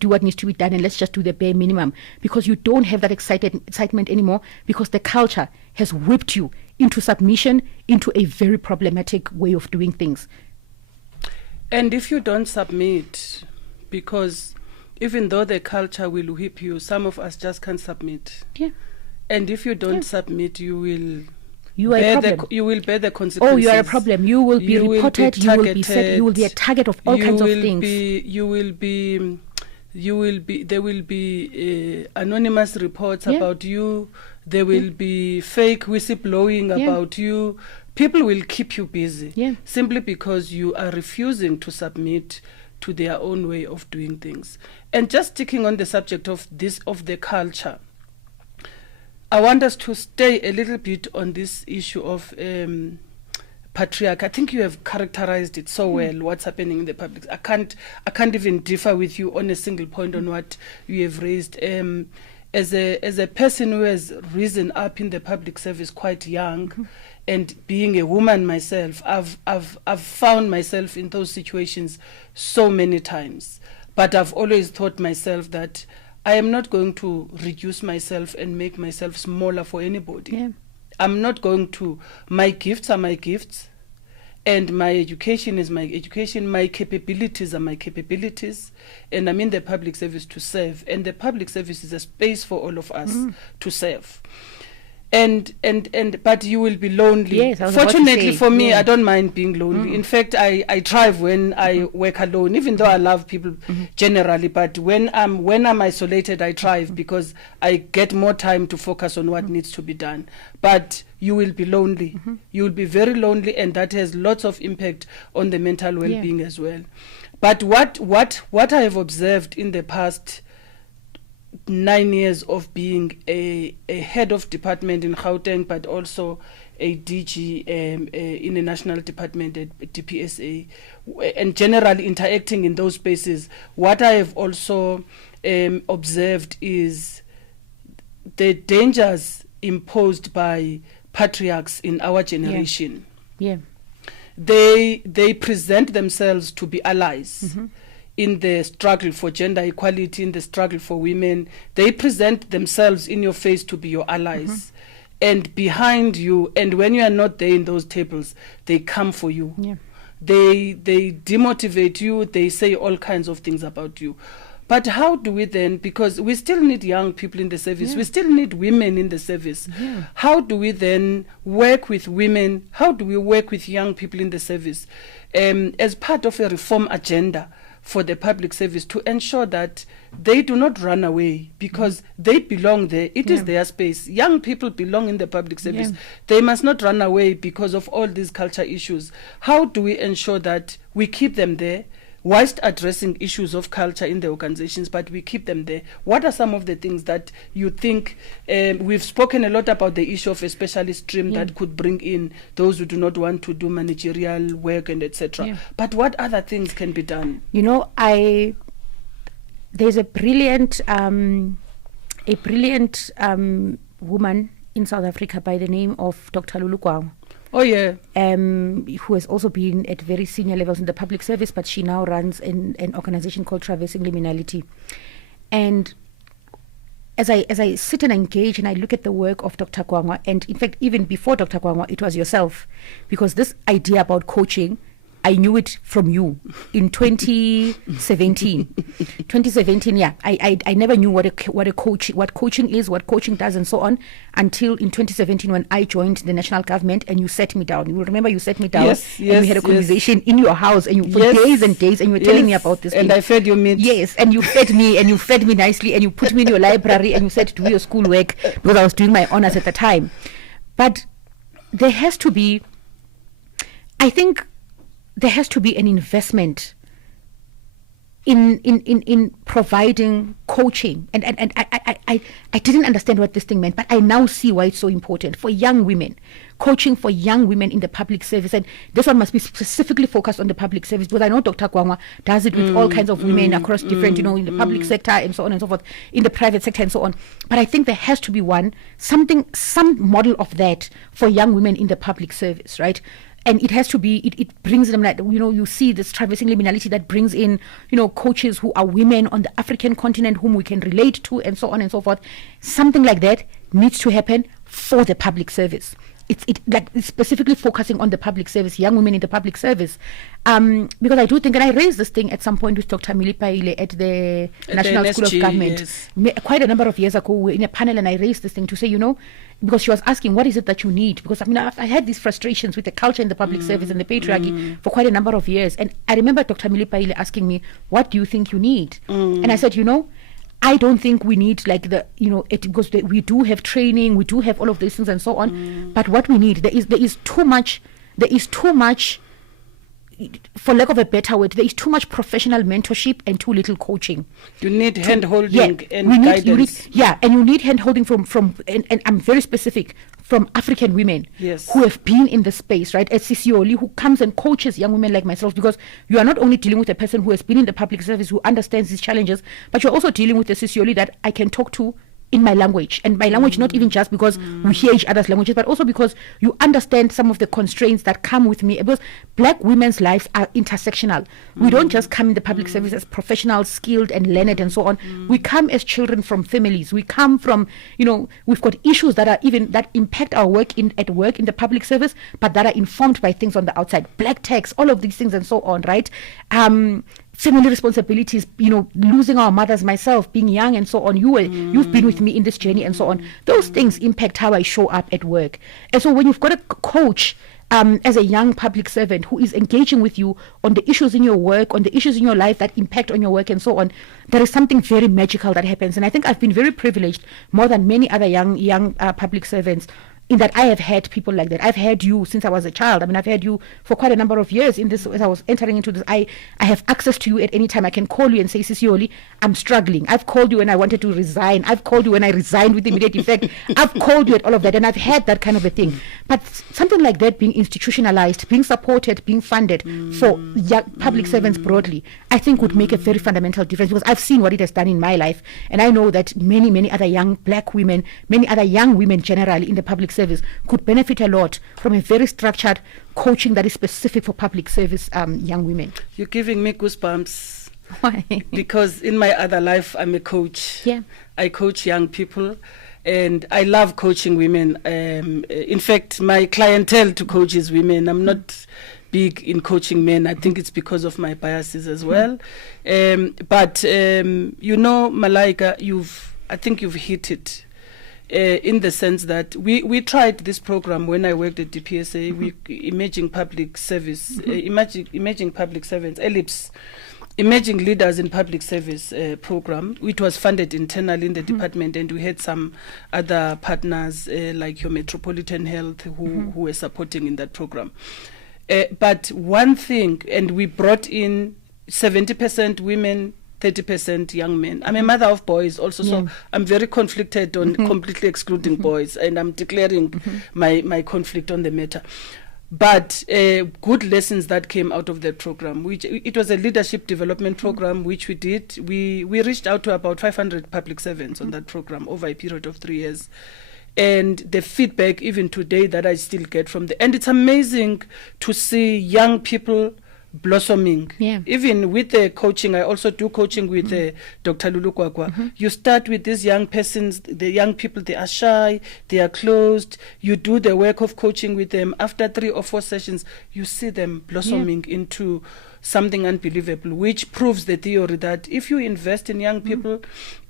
do what needs to be done, and let's just do the bare minimum, because you don't have that excitement anymore, because the culture has whipped you into submission, into a very problematic way of doing things. And if you don't submit, because even though the culture will whip you, some of us just can't submit. Yeah. And if you don't submit, you will bear the consequences. Oh, you are a problem. You will be reported. You will be said. You will be a target of all kinds of things. There will be anonymous reports about you. There will be fake whistleblowing about you. People will keep you busy simply because you are refusing to submit to their own way of doing things. And just sticking on the subject of the culture, I want us to stay a little bit on this issue of patriarchy. I think you have characterized it so well, what's happening in the public. I can't even differ with you on a single point on what you have raised. As a person who has risen up in the public service quite young, and being a woman myself, I've found myself in those situations so many times. But I've always thought myself that I am not going to reduce myself and make myself smaller for anybody. I'm not going to, my gifts are my gifts, And my education is my education, my capabilities are my capabilities, and I'm in the public service to serve. And the public service is a space for all of us to serve. But you will be lonely. Yes, Fortunately for me, yeah. I don't mind being lonely. In fact, I thrive when I work alone, even though I love people generally. But when I'm isolated, I thrive because I get more time to focus on what needs to be done. But you will be lonely. You will be very lonely, and that has lots of impact on the mental well-being as well. But what I have observed in the past 9 years of being a head of department in Gauteng, but also a DG in a national department at DPSA, and generally interacting in those spaces, what I have also observed is the dangers imposed by patriarchs in our generation. Yeah. They present themselves to be allies. In the struggle for gender equality, in the struggle for women. They present themselves in your face to be your allies. And behind you, and when you are not there in those tables, they come for you. Yeah. They demotivate you, they say all kinds of things about you. But how do we then, because we still need young people in the service, we still need women in the service. How do we then work with women? How do we work with young people in the service as part of a reform agenda for the public service to ensure that they do not run away because they belong there. It is their space. Young people belong in the public service. They must not run away because of all these culture issues. How do we ensure that we keep them there whilst addressing issues of culture in the organizations, but we keep them there? What are some of the things that you think, we've spoken a lot about the issue of a specialist stream that could bring in those who do not want to do managerial work and etc. But what other things can be done? You know, there's a brilliant woman in South Africa by the name of Dr. Lulu Kwao. Oh yeah. Who has also been at very senior levels in the public service, but she now runs an organization called Traversing Liminality. And as I sit and engage and I look at the work of Dr. Kwangwa, and in fact, even before Dr. Kwangwa, it was yourself, because this idea about coaching, I knew it from you in 2017. 2017, yeah. I never knew what coaching is, what coaching does, and so on, until in 2017 when I joined the national government and you set me down. You remember you set me down, and we had a conversation in your house, and you for days and days, and you were telling me about this. And I fed your meat. Yes, and you fed me, and you fed me nicely, and you put me in your library, and you said do your schoolwork because I was doing my honors at the time. But there has to be, I think, there has to be an investment in providing coaching, and I didn't understand what this thing meant, but I now see why it's so important for young women, coaching for young women in the public service. And this one must be specifically focused on the public service, because I know Dr. Kwangwa does it with all kinds of women across different, in the public sector and so on and so forth, in the private sector and so on. But I think there has to be some model of that for young women in the public service, right? And it has to be, it brings them, like, you see this traversing liminality that brings in, coaches who are women on the African continent whom we can relate to, and so on and so forth. Something like that needs to happen for the public service. It's specifically focusing on the public service, young women in the public service. Because I do think, and I raised this thing at some point with Dr. Milipaile at the National School of Government, quite a number of years ago, in a panel, and I raised this thing to say, because she was asking, what is it that you need? Because I had these frustrations with the culture in the public service and the patriarchy for quite a number of years. And I remember Dr. Milipaile asking me, what do you think you need? And I said, I don't think we need because we do have training, we do have all of these things and so on. But what we need, there is too much, for lack of a better word, there is too much professional mentorship and too little coaching. You need hand-holding and guidance. And you need hand-holding from and I'm very specific, from African women who have been in the space, right? As Sisioli, who comes and coaches young women like myself, because you are not only dealing with a person who has been in the public service, who understands these challenges, but you're also dealing with a Sisioli that I can talk to in my language, and my language not even just because we hear each other's languages, but also because you understand some of the constraints that come with me, because black women's lives are intersectional. We don't just come in the public service as professionals, skilled and learned and so on. We come as children from families. We come from, we've got issues that impact our work in the public service, but that are informed by things on the outside, black tax, all of these things and so on, right? Family responsibilities, losing our mothers, myself being young and so on. You've been with me in this journey and so on. Those things impact how I show up at work. And so when you've got a coach as a young public servant who is engaging with you on the issues in your work, on the issues in your life that impact on your work and so on, there is something very magical that happens. And I think I've been very privileged, more than many other young public servants, in that I have had people like that. I've had you since I was a child. I mean, I've had you for quite a number of years in this. As I was entering into this, I have access to you at any time. I can call you and say, Sisi Yoli, I'm struggling. I've called you when I wanted to resign. I've called you when I resigned with immediate effect. I've called you at all of that, and I've had that kind of a thing. But something like that being institutionalized, being supported, being funded for public servants broadly, I think would make a very fundamental difference, because I've seen what it has done in my life, and I know that many other young black women, many other young women generally in the public service could benefit a lot from a very structured coaching that is specific for public service young women. You're giving me goosebumps. Why? Because in my other life, I'm a coach. Yeah. I coach young people, and I love coaching women. In fact, my clientele to coach is women. I'm not big in coaching men. I think it's because of my biases as well. But Malaika, I think you've hit it. In the sense that we tried this program when I worked at DPSA, Emerging Public Service, Emerging Public Servants, ELIPS, Emerging Leaders in Public Service program, which was funded internally in the department, and we had some other partners like your Metropolitan Health who were supporting in that program. But one thing, and we brought in 70% women, 30% young men. I'm a mother of boys also, so I'm very conflicted on completely excluding boys, and I'm declaring my conflict on the matter. But good lessons that came out of that program, which it was a leadership development program, which we did. We reached out to about 500 public servants on that program over a period of 3 years. And the feedback even today that I still get from and it's amazing to see young people blossoming. Even with the coaching, I also do coaching with Dr. Lulu Kwakwa. You start with these young persons, the young people, they are shy, they are closed. You do the work of coaching with them. After 3 or 4 sessions, you see them blossoming into something unbelievable, which proves the theory that if you invest in young people,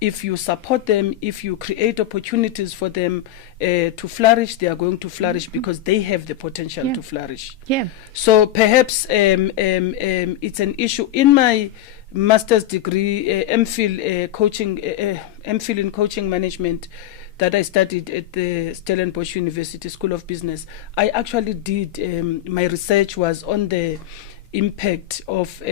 if you support them, if you create opportunities for them to flourish, they are going to flourish because they have the potential to flourish. So perhaps it's an issue. In my master's degree, MPhil in coaching management, that I studied at the Stellenbosch University School of Business, I actually did, my research was on the impact of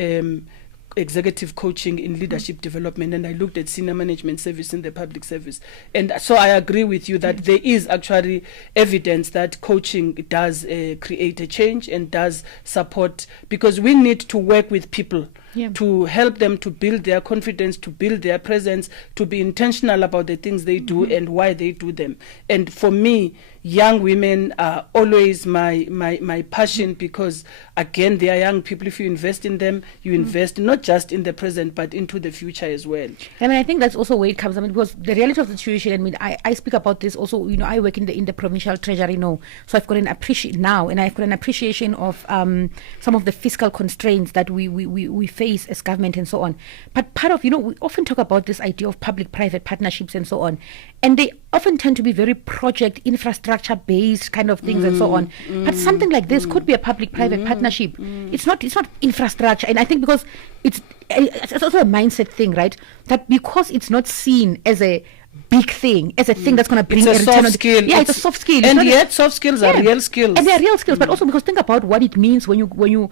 executive coaching in leadership development, and I looked at senior management service in the public service. And so I agree with you that there is actually evidence that coaching does create a change and does support, because we need to work with people to help them to build their confidence, to build their presence, to be intentional about the things they do and why they do them. And for me, young women are always my passion, because again, they are young people. If you invest in them, you invest not just in the present but into the future as well. I mean, I think that's also where it comes. I mean, because the reality of the situation, I mean, I speak about this also, I work in the provincial treasury now, so I've got an appreciation of some of the fiscal constraints that we face as government and so on. But part of, we often talk about this idea of public-private partnerships and so on, and they often tend to be very project infrastructure based kind of things and so on. But something like this could be a public-private partnership. It's not infrastructure. And I think because it's also a mindset thing, right? That because it's not seen as a big thing, as a thing that's going to bring a return on skill. It's a soft skill. And yet soft skills are real skills. And they are real skills, but also because think about what it means when you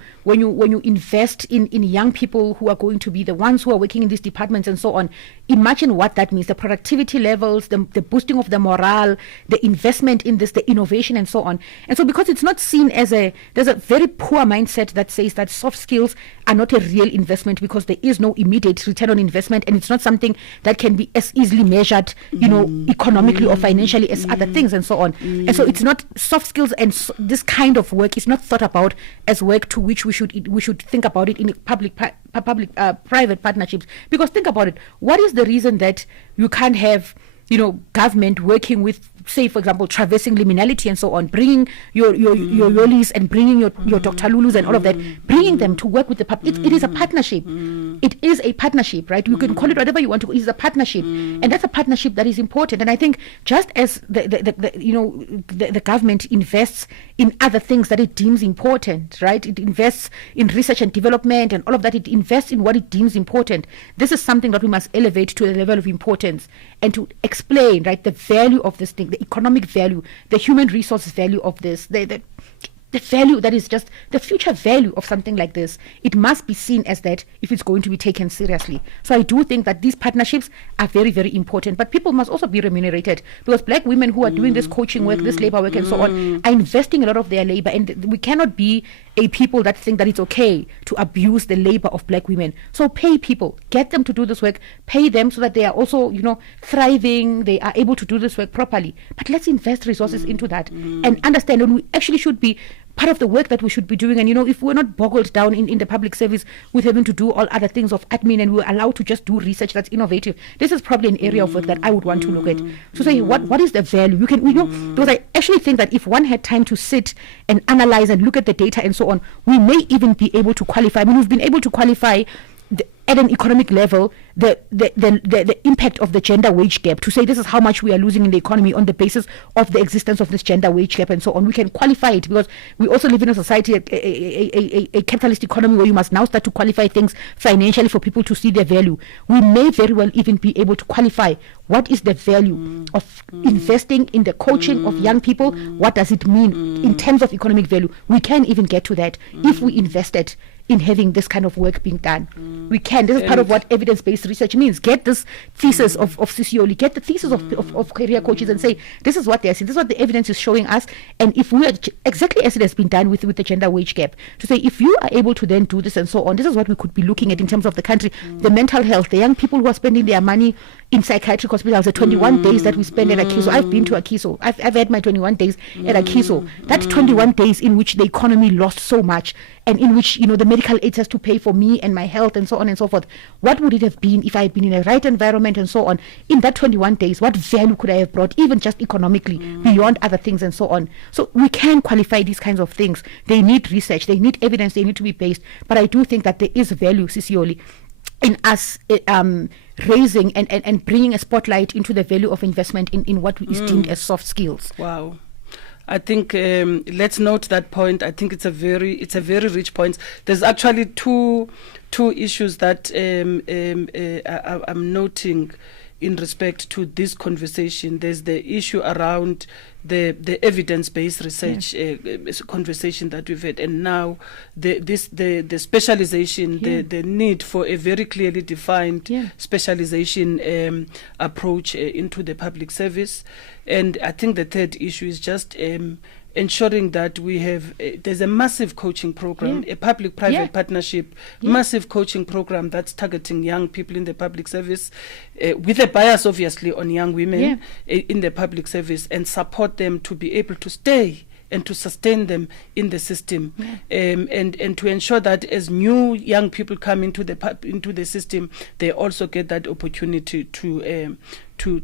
invest in young people who are going to be the ones who are working in these departments and so on. Imagine what that means, the productivity levels, the boosting of the morale, the investment in this, the innovation and so on. And so because it's not seen as there's a very poor mindset that says that soft skills are not a real investment because there is no immediate return on investment, and it's not something that can be as easily measured economically or financially as other things and so on. And so it's not soft skills, and this kind of work is not thought about as work to which we should think about it in public-private partnerships. Because think about it, what is the reason that you can't have government working with, say, for example, traversing liminality and so on, bringing your Yolis and bringing your Dr. Lulus and all of that, bringing them to work with the public. It is a partnership. It is a partnership, right? You can call it whatever you want to. It is a partnership, and that's a partnership that is important. And I think just as the government invests in other things that it deems important, right? It invests in research and development and all of that. It invests in what it deems important. This is something that we must elevate to a level of importance and to explain, right, the value of this thing, the economic value, the human resource value of this, the value that is just the future value of something like this. It must be seen as that if it's going to be taken seriously. So I do think that these partnerships are very, very important, but people must also be remunerated, because black women who are doing this coaching work, this labor work and so on, are investing a lot of their labor, and we cannot be a people that think that it's okay to abuse the labor of black women. So pay people, get them to do this work, pay them so that they are also, thriving, they are able to do this work properly. But let's invest resources into that and understand that we actually should be part of the work that we should be doing. And if we're not boggled down in the public service with having to do all other things of admin, and we're allowed to just do research that's innovative, this is probably an area of work that I would want to look at. So say, what is the value? You can, because I actually think that if one had time to sit and analyze and look at the data and so on, we may even be able to qualify. I mean, we've been able to qualify at an economic level the impact of the gender wage gap, to say this is how much we are losing in the economy on the basis of the existence of this gender wage gap and so on. We can qualify it because we also live in a society, a capitalist economy, where you must now start to qualify things financially for people to see their value. We may very well even be able to qualify what is the value of investing in the coaching of young people. What does it mean in terms of economic value? We can even get to that if we invested in having this kind of work being done. We can. This is part of what evidence-based research means. Get this thesis of Sisioli, get the thesis of career coaches, and say, this is what they're saying, this is what the evidence is showing us. And if we are, exactly as it has been done with the gender wage gap, to say, if you are able to then do this and so on, this is what we could be looking at in terms of the country, the mental health, the young people who are spending their money in psychiatric hospitals, the 21 days that we spend at Akiso. I've been to Akiso. I've had my 21 days at Akiso. That 21 days in which the economy lost so much, and in which, the medical aid has to pay for me and my health and so on and so forth. What would it have been if I had been in a right environment and so on? In that 21 days, what value could I have brought, even just economically, beyond other things and so on? So we can qualify these kinds of things. They need research, they need evidence, they need to be based. But I do think that there is value, Sisioli, in us raising and bringing a spotlight into the value of investment in what is deemed as soft skills. Wow. I think let's note that point. I think it's a very rich point. There's actually two issues that I'm noting in respect to this conversation. There's the issue around the evidence-based research conversation that we've had, and now the specialization, the need for a very clearly defined specialization approach into the public service. And I think the third issue is just ensuring that we have there's a massive coaching program, a public-private partnership, massive coaching program that's targeting young people in the public service, with a bias obviously on young women in the public service, and support them to be able to stay and to sustain them in the system, and to ensure that as new young people come into the system, they also get that opportunity to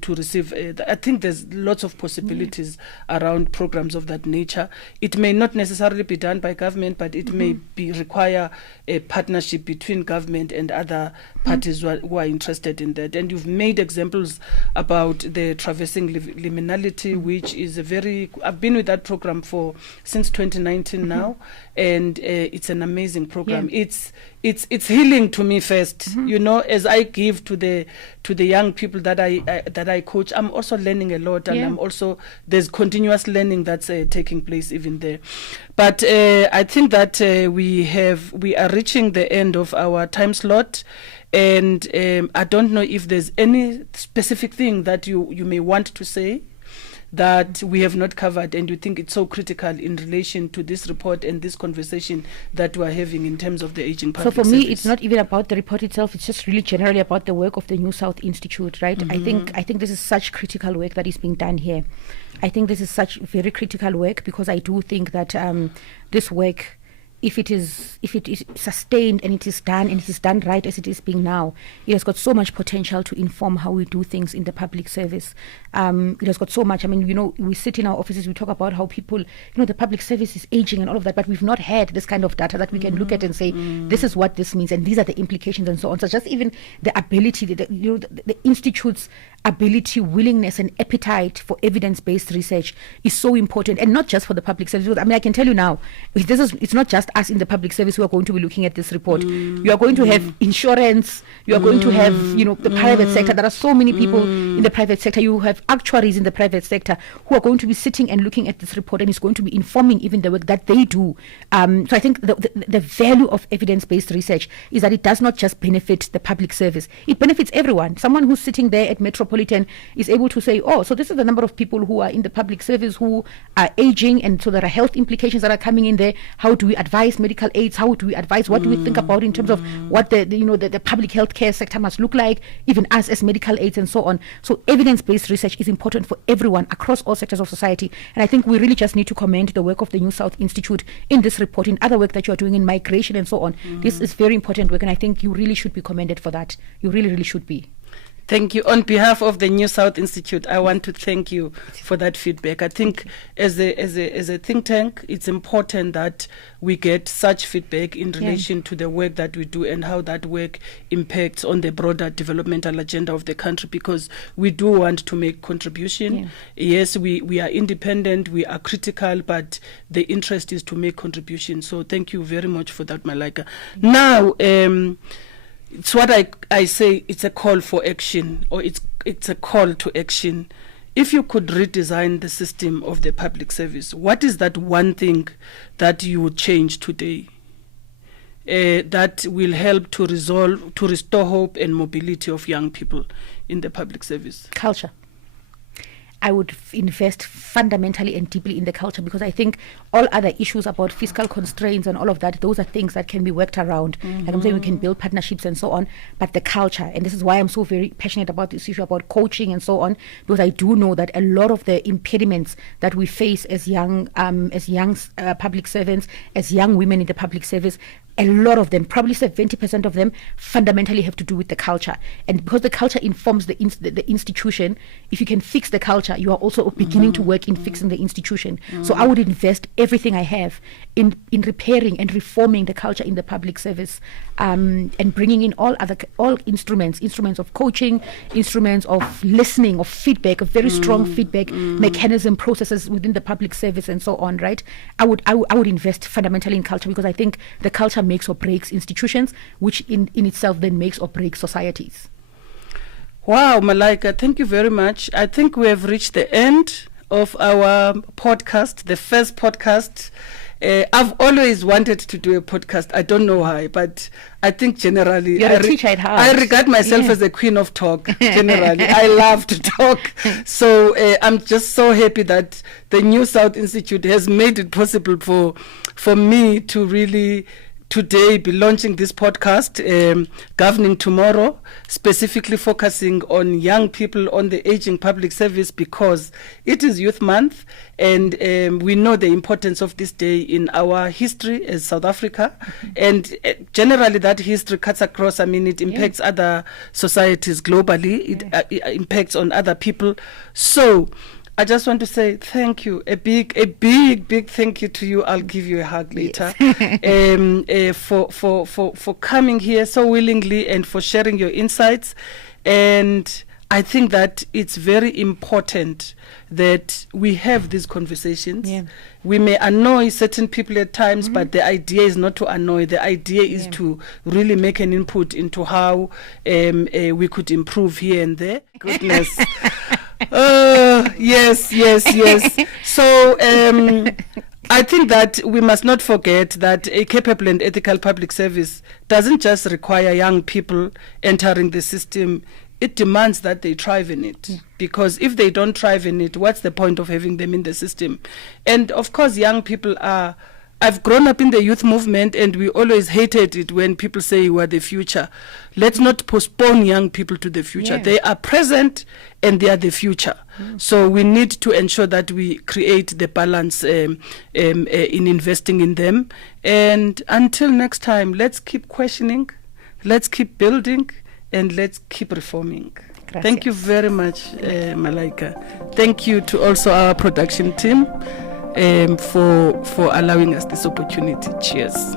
receive. I think there's lots of possibilities around programs of that nature. It may not necessarily be done by government, but it may require a partnership between government and other parties who are interested in that. And you've made examples about the traversing liminality, which is I've been with that program since 2019 now, and it's an amazing program. It's healing to me first, as I give to the young people that I coach. I'm also learning a lot, and there's continuous learning that's taking place even there. But I think that we are reaching the end of our time slot, and I don't know if there's any specific thing that you may want to say that we have not covered and you think it's so critical in relation to this report and this conversation that we're having in terms of the aging public So for service? me, it's not even about the report itself. It's just really generally about the work of the New South Institute, right? I think this is such critical work that is being done here. I think this is such very critical work because I do think that this work, if it is sustained and it is done right as it is being now, it has got so much potential to inform how we do things in the public service. It has got so much. I mean, we sit in our offices, we talk about how people, the public service is aging and all of that, but we've not had this kind of data that we can look at and say, this is what this means and these are the implications and so on. So just even the ability, the Institute's ability, willingness and appetite for evidence-based research is so important, and not just for the public service. I mean, I can tell you now, it's not just us in the public service who are going to be looking at this report. You are going to have insurance, you are going to have the private sector. There are so many people in the private sector. You have actuaries in the private sector who are going to be sitting and looking at this report, and it's going to be informing even the work that they do. So I think the value of evidence-based research is that it does not just benefit the public service, it benefits everyone. Someone who's sitting there at Metropolitan is able to say, so this is the number of people who are in the public service who are aging, and so there are health implications that are coming in there. How do we advise medical aids? How do we advise? What do we think about in terms of what the public health care sector must look like, even us as medical aids and so on. So evidence-based research is important for everyone across all sectors of society, and I think we really just need to commend the work of the New South Institute in this report, in other work that you are doing in migration and so on. This is very important work, and I think you really should be commended for that. You really, really should be. Thank you. On behalf of the New South Institute, I want to thank you for that feedback. I think as a think tank, it's important that we get such feedback in relation to the work that we do and how that work impacts on the broader developmental agenda of the country, because we do want to make contribution. Yes, we are independent, we are critical, but the interest is to make contribution. So thank you very much for that, Malaika. Now, it's what I say, it's a call for action, or it's a call to action. If you could redesign the system of the public service, what is that one thing that you would change today that will help to restore hope and mobility of young people in the public service? Culture. I would invest fundamentally and deeply in the culture, because I think all other issues about fiscal constraints and all of that, those are things that can be worked around. Like I'm saying, we can build partnerships and so on, but the culture, and this is why I'm so very passionate about this issue about coaching and so on, because I do know that a lot of the impediments that we face as young public servants, as young women in the public service, a lot of them, probably 70% of them, fundamentally have to do with the culture. And because the culture informs the institution, if you can fix the culture, you are also beginning to work in fixing the institution. So I would invest everything I have in repairing and reforming the culture in the public service, and bringing in all instruments of coaching, instruments of listening, of feedback, of very strong feedback mechanism processes within the public service and so on, right? I would invest fundamentally in culture, because I think the culture makes or breaks institutions, which in itself then makes or breaks societies. Wow, Malaika, thank you very much. I think we have reached the end of our podcast, the first podcast. I've always wanted to do a podcast. I don't know why, but I think generally You're a teacher at heart. I regard myself as a queen of talk. Generally, I love to talk. So I'm just so happy that the New South Institute has made it possible for me to really today be launching this podcast, Governing Tomorrow, specifically focusing on young people, on the aging public service, because it is Youth Month, and we know the importance of this day in our history as South Africa. And generally that history cuts across, it impacts other societies globally, it impacts on other people. So I just want to say thank you, a big thank you to you. I'll give you a hug later. For coming here so willingly and for sharing your insights. And I think that it's very important that we have these conversations. We may annoy certain people at times, but the idea is not to annoy. The idea is to really make an input into how we could improve here and there. Goodness. Yes. So I think that we must not forget that a capable and ethical public service doesn't just require young people entering the system it demands that they thrive in it. Because if they don't thrive in it, what's the point of having them in the system? And of course, young people are, I've grown up in the youth movement, and we always hated it when people say you are the future. Let's not postpone young people to the future. Yeah. They are present and they are the future. So we need to ensure that we create the balance in investing in them. And until next time, let's keep questioning, let's keep building, and let's keep reforming. Gracias. Thank you very much, Malaika. Thank you to also our production team for allowing us this opportunity. Cheers.